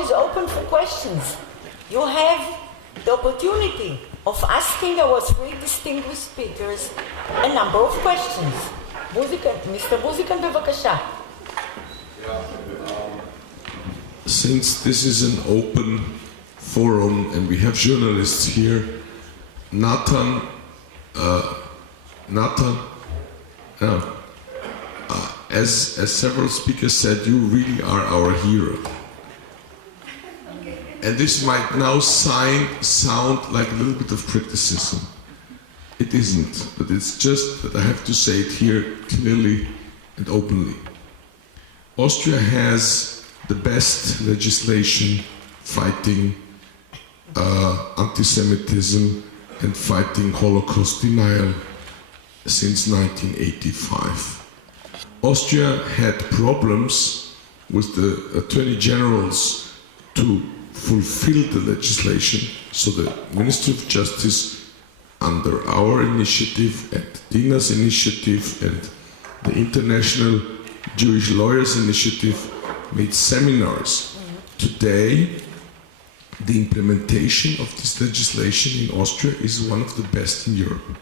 is open for questions. You have the opportunity of asking our three distinguished speakers a number of questions. Mr. Muzicant, בבקשה. Since this is an open forum and we have journalists here, Natan, as several speakers said, you really are our hero. And this might now sound like a little bit of criticism. It isn't, but it's just that I have to say it here clearly and openly. Austria has the best legislation fighting anti-Semitism and fighting Holocaust denial since 1985. Austria had problems with the attorney generals to fulfill the legislation, so the Ministry of Justice, under our initiative and Dina's initiative and the International Jewish Lawyers Initiative, made seminars. Today, the implementation of this legislation in Austria is one of the best in Europe.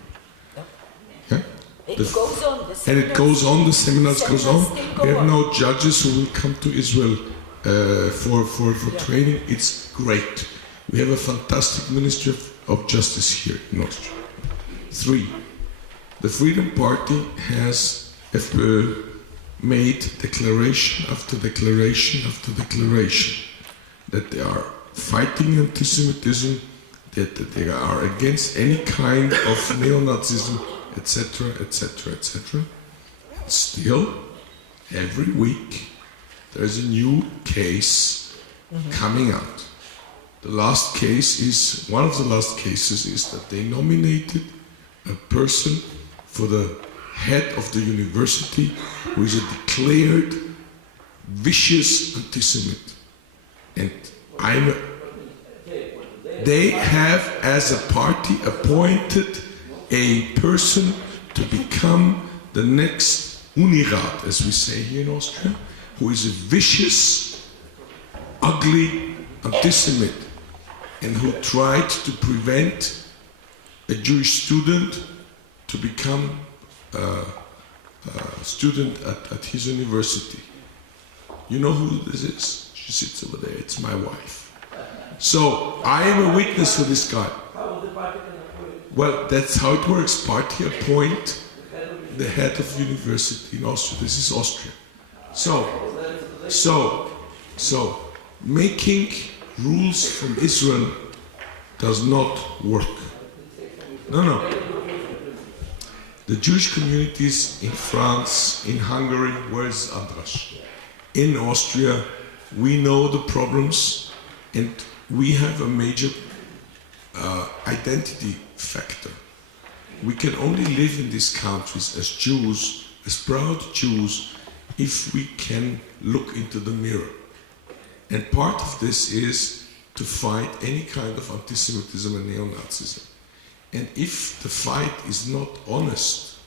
Yeah? It goes on. And it goes on, the seminars goes on. We have now judges who will come to Israel for training. It's great. We have a fantastic Ministry of Justice here in Austria. 3, the Freedom Party has made declaration after declaration after declaration that they are fighting anti-Semitism, that they are against any kind of neo-Nazism, etc., etc., etc. Still, every week, there's a new case coming out. The last case is, one of the last cases is that they nominated a person for the head of the university who is a declared vicious anti-Semite. And they have, as a party, appointed a person to become the next Unirat, as we say here in Austria, who is a vicious, ugly anti-Semite, and who tried to prevent a Jewish student to become a student at his university. You know who this is? She sits over there. It's my wife. So I am a witness for this guy. Well, that's how it works. Party appoint the head of university in Austria. This is Austria. So making rules from Israel does not work. No. The Jewish communities in France, in Hungary, where's Andras? In Austria, we know the problems, and we have a major identity factor. We can only live in these countries as Jews, as proud Jews, if we can look into the mirror. And part of this is to fight any kind of anti-Semitism and neo-Nazism. And if the fight is not honest,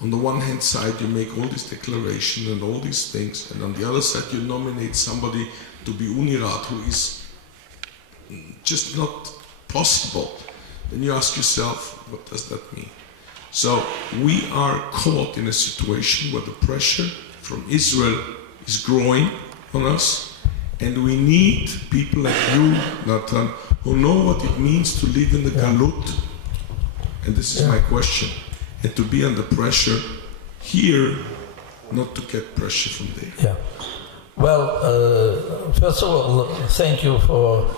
on the one hand side you make all this declaration and all these things, and on the other side you nominate somebody to be Unirat who is just not possible, then you ask yourself, what does that mean? So we are caught in a situation where the pressure from Israel is growing on us, and we need people like you, Natan, who know what it means to live in the Galut. And this is my question. And to be under pressure here, not to get pressure from there. Yeah. Well, first of all, thank you for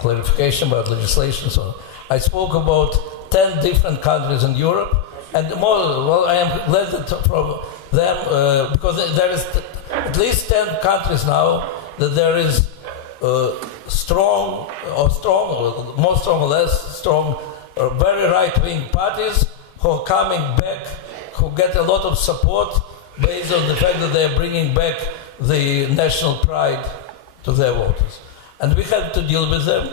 clarification about legislation. So I spoke about 10 different countries in Europe, and I am glad that from them, because there is at least 10 countries now that there is more strong or less strong, very right-wing parties who are coming back, who get a lot of support based on the fact that they are bringing back the national pride to their voters. And we have to deal with them.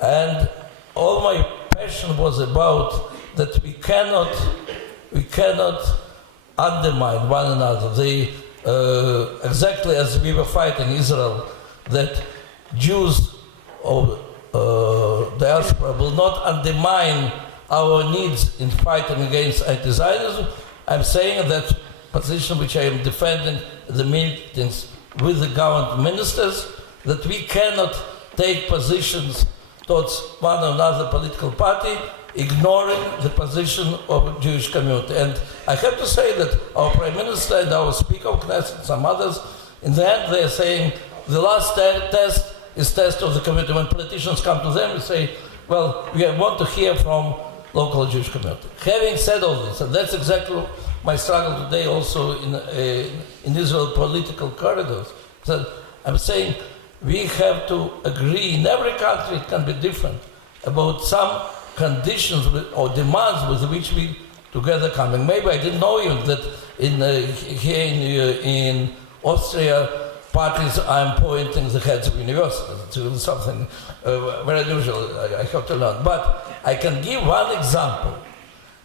And all my passion was about that we cannot undermine one another. Exactly as we were fighting Israel, that Jews of diaspora will not undermine our needs in fighting against anti-Zionism, I'm saying that position which I am defending in the meetings with the government ministers, that we cannot take positions towards one or another political party ignoring the position of the Jewish community. And I have to say that our Prime Minister and our Speaker of Knesset and some others, in the end they are saying the last test is test of the community. When politicians come to them and say, well, we want to hear from local Jewish community. Having said all this, and that's exactly my struggle today also in Israel political corridors, that I'm saying we have to agree, in every country it can be different, about some conditions or demands with which we together coming. Maybe I didn't know even that here in Austria, parties are appointing the heads of universities. It's really something very unusual, I have to learn. But I can give one example.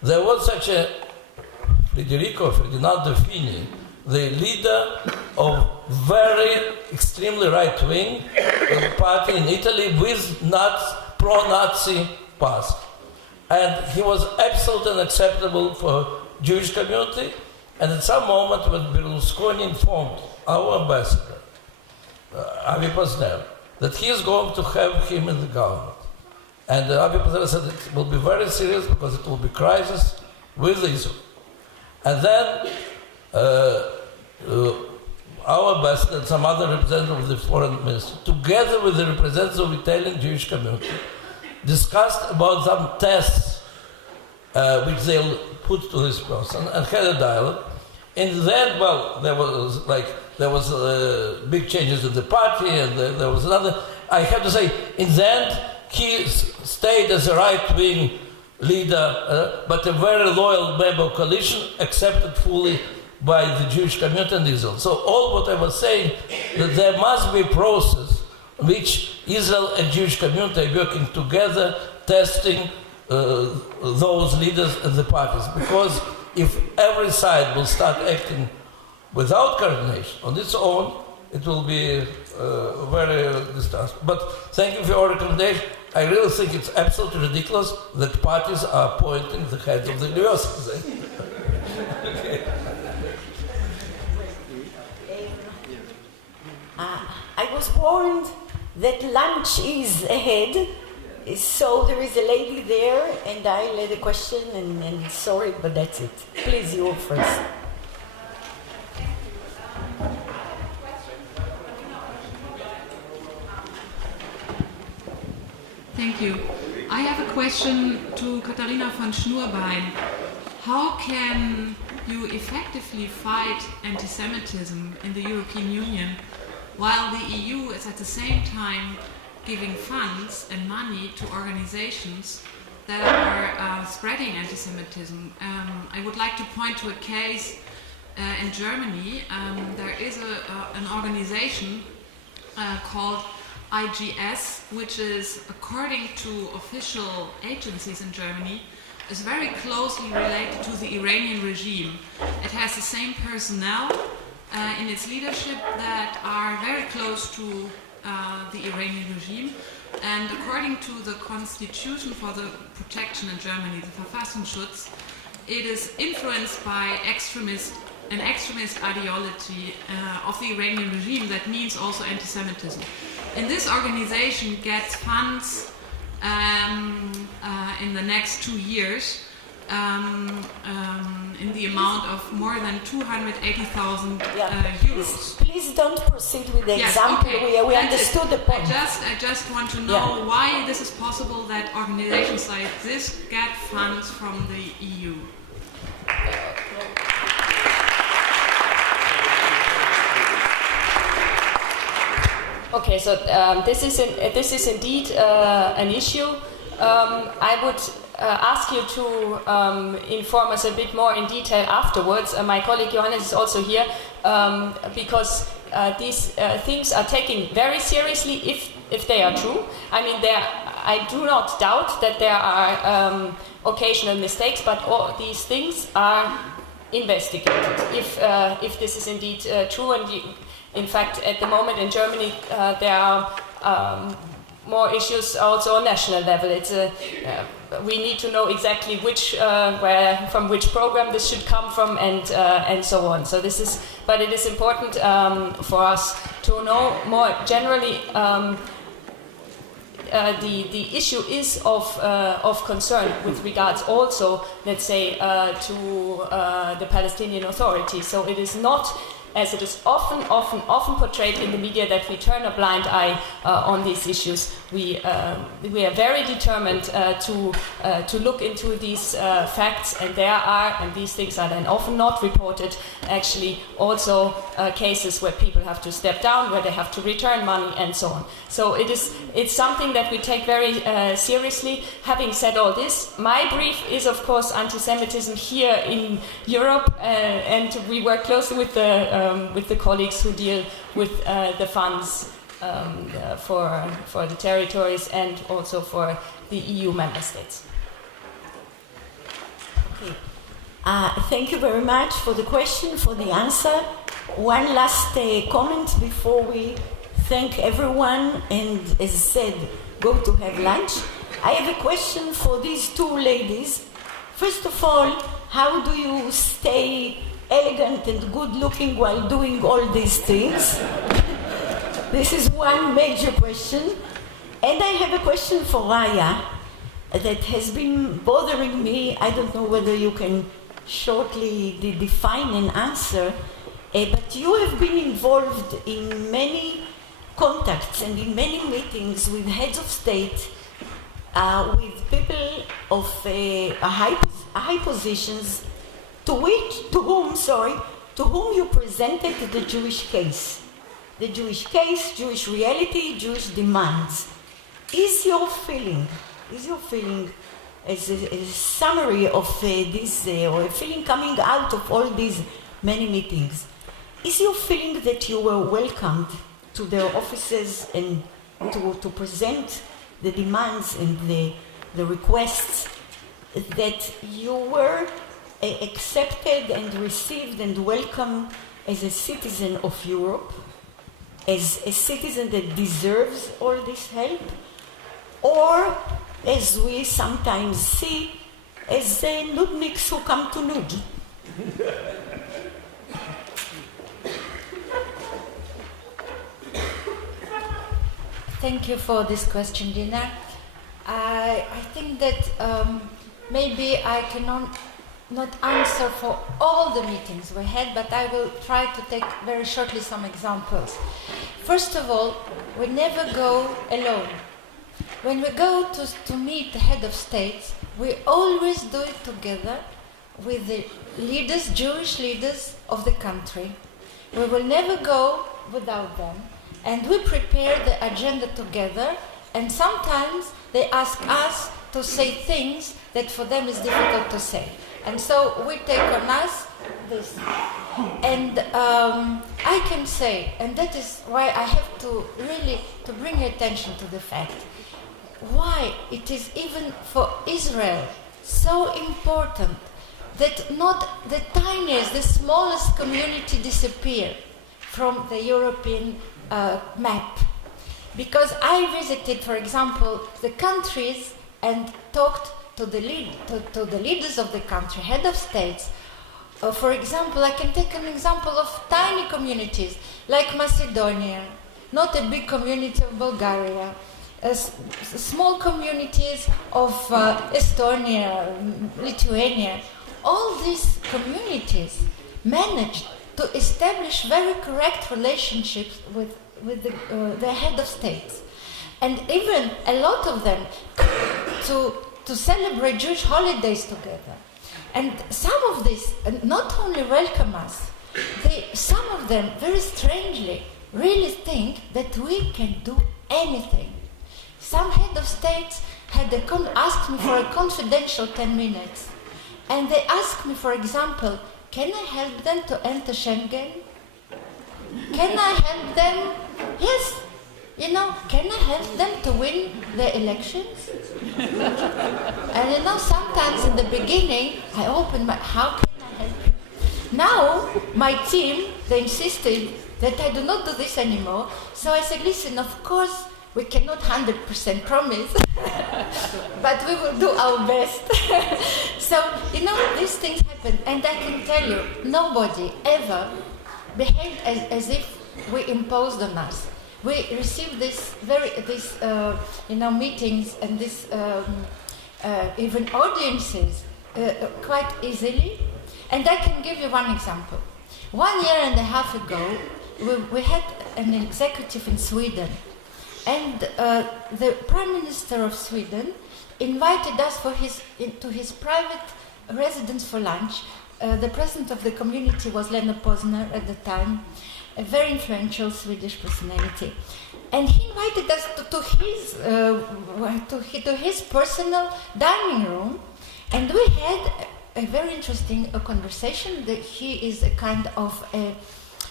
There was such a Ferdinando Fini, the leader of very extremely right-wing party in Italy with pro-Nazi past. And he was absolutely unacceptable for Jewish community. And at some moment when Berlusconi informed our ambassador, Aviv, that he is going to have him in the government. And Aviv said it will be very serious because it will be crisis with Israel. And then our ambassador and some other representative of the foreign ministry, together with the representatives of Italian Jewish community, discussed about some tests which they'll put to this person and had a dialogue. In the end, well, there was big changes in the party, and there was another. I have to say, in the end, he stayed as a right-wing leader, but a very loyal member of coalition, accepted fully by the Jewish community in Israel. So all what I was saying, that there must be a process in which Israel and Jewish community are working together, testing those leaders and the parties. Because if every side will start acting without coordination on its own, it will be very disastrous. But thank you for your recommendation. I really think it's absolutely ridiculous that parties are appointing the heads of the universities. Okay. I was warned that lunch is ahead, so there is a lady there, and I led a question, and sorry, but that's it. Please, you first. Thank you. I have a question to Katharina von Schnurbein. How can you effectively fight anti-Semitism in the European Union while the EU is at the same time giving funds and money to organizations that are spreading anti-Semitism? I would like to point to a case in Germany. There is an organization called IGS, which is, according to official agencies in Germany, is very closely related to the Iranian regime. It has the same personnel in its leadership that are very close to the Iranian regime. And according to the Constitution for the Protection in Germany, the Verfassungsschutz, it is influenced by an extremist ideology of the Iranian regime that means also anti-Semitism. And this organization gets funds in the next 2 years in the amount of more than 280,000 euros. Please don't proceed with the example. Okay. We understood the point. I just want to know why this is possible that organizations like this get funds from the EU. Okay, so this is indeed an issue. I would ask you to inform us a bit more in detail afterwards. My colleague Johannes is also here because these things are taken very seriously if they are true. I mean, I do not doubt that there are occasional mistakes, but all these things are investigated if this is indeed true. And in fact, at the moment in Germany, there are more issues also on national level. It's we need to know exactly from which program this should come from, and so on. So this is, but it is important for us to know more generally. The issue is of concern with regards also, let's say, to the Palestinian Authority. So it is not, as it is often portrayed in the media, that we turn a blind eye on these issues. We are very determined to look into these facts, and and these things are then often not reported, actually also cases where people have to step down, where they have to return money, and so on. So it's something that we take very seriously. Having said all this, my brief is of course anti-Semitism here in Europe, and we work closely with the colleagues who deal with the funds for the territories and also for the EU member states. Okay. Thank you very much for the question, for the answer. One last comment before we thank everyone and, as I said, go to have lunch. I have a question for these two ladies. First of all, how do you stay elegant and good looking while doing all these things? This is one major question. And I have a question for Raya that has been bothering me. I don't know whether you can shortly define and answer, but you have been involved in many contacts and in many meetings with heads of state, with people of high positions, to whom you presented the Jewish case. The Jewish case, Jewish reality, Jewish demands. Is your feeling as a summary of this, or a feeling coming out of all these many meetings, is your feeling that you were welcomed to their offices and to present the demands and the requests, that you were accepted and received and welcomed as a citizen of Europe, as a citizen that deserves all this help, or, as we sometimes see, as nudniks who come to nud? Thank you for this question, Dina. I think that maybe I cannot not answer for all the meetings we had, but I will try to take very shortly some examples. First of all, we never go alone. When we go to meet the head of states, we always do it together with the leaders, Jewish leaders of the country. We will never go without them. And we prepare the agenda together, and sometimes they ask us to say things that for them is difficult to say. And so we take on us this. And I can say, and that is why I have to really to bring your attention to the fact, why it is even for Israel so important that not the tiniest, the smallest community disappear from the European map. Because I visited, for example, the countries and talked to the leaders of the country, head of states. For example, I can take an example of tiny communities like Macedonia, not a big community of Bulgaria, small communities of Estonia, Lithuania. All these communities managed to establish very correct relationships with the head of states. And even a lot of them to celebrate Jewish holidays together. And some of these not only welcome us, some of them very strangely really think that we can do anything. Some head of states asked me for a confidential 10 minutes. And they asked me, for example, can I help them to enter Schengen? Can I help them? Yes. Can I help them to win the elections? And sometimes in the beginning, I opened how can I help you? Now, my team, they insisted that I do not do this anymore. So I said, listen, of course, We cannot 100% promise, but we will do our best. So, these things happen, and I can tell you, nobody ever behaved as if we imposed on us. We received these meetings and this even audiences quite easily. And I can give you one example. 1 year and a half ago, we had an executive in Sweden, and the Prime Minister of Sweden invited us to his private residence for lunch. The president of the community was Lena Posner at the time, a very influential Swedish personality, and he invited us to his personal dining room, and we had a very interesting conversation. That he is a kind of a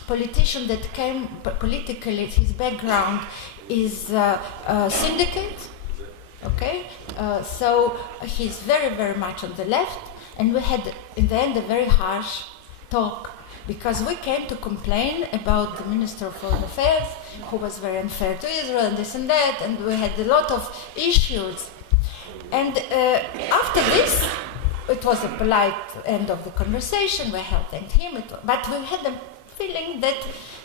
politician that came politically. His background is syndicate. Okay, so he's very, very much on the left, and we had in the end a very harsh talk, because we came to complain about the Minister of Foreign Affairs, who was very unfair to Israel and this and that, and we had a lot of issues. And after this, it was a polite end of the conversation. We thanked him, but we had a feeling that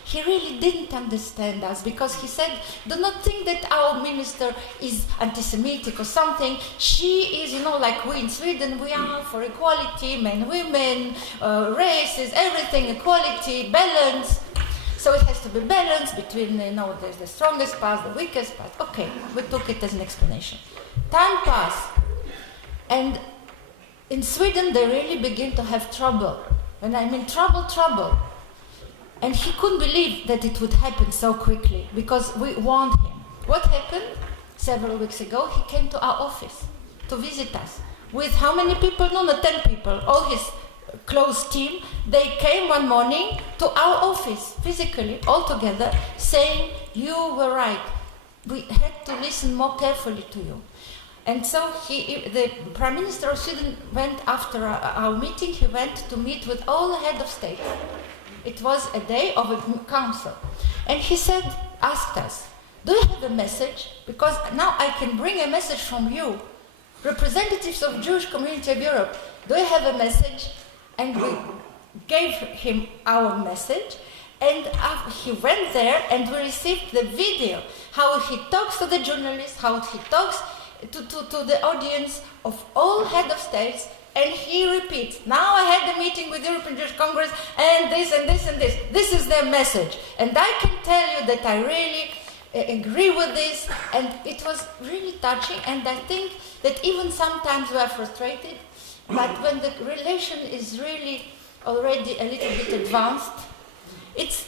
he really didn't understand us, because he said, do not think that our minister is anti-Semitic or something. She is, like we in Sweden, we are for equality, men, women, races, everything, equality, balance. So it has to be balanced between, there's the strongest part, the weakest part. Okay, we took it as an explanation. Time passed, and in Sweden they really begin to have trouble. And I mean trouble. And he couldn't believe that it would happen so quickly, because we warned him. What happened? Several weeks ago, he came to our office to visit us. With how many people? No, 10 people. All his close team. They came one morning to our office, physically, all together, saying, you were right. We had to listen more carefully to you. And so the Prime Minister of Sweden went, after our meeting, he went to meet with all the head of state. It was a day of a council. And he asked us, do you have a message? Because now I can bring a message from you, representatives of Jewish community of Europe. Do you have a message? And we gave him our message. And he went there, and we received the video, how he talks to the journalists, how he talks to the audience of all head of states. And he repeats, now I had a meeting with the European Jewish Congress, and this and this and this. This is their message. And I can tell you that I really agree with this, and it was really touching. And I think that even sometimes we are frustrated, but when the relation is really already a little bit advanced, it's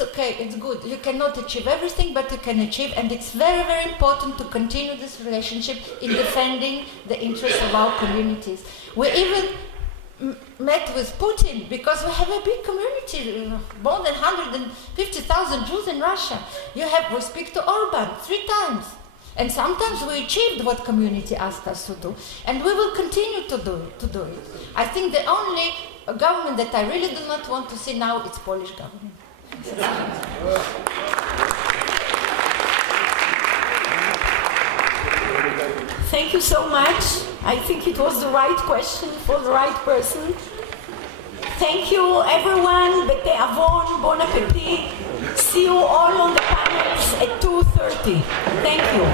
okay, it's good. You cannot achieve everything, but you can achieve, and it's very, very important to continue this relationship in defending the interests of our communities. We even met with Putin, because we have a big community, more than 150,000 Jews in Russia. We speak to Orban 3 times. And sometimes we achieved what community asked us to do, and we will continue to do it. I think the only government that I really do not want to see now is Polish government. Thank you so much. I think it was the right question for the right person. Thank you, everyone. Beteavon, bon appetit. See you all on the panels at 2:30. Thank you.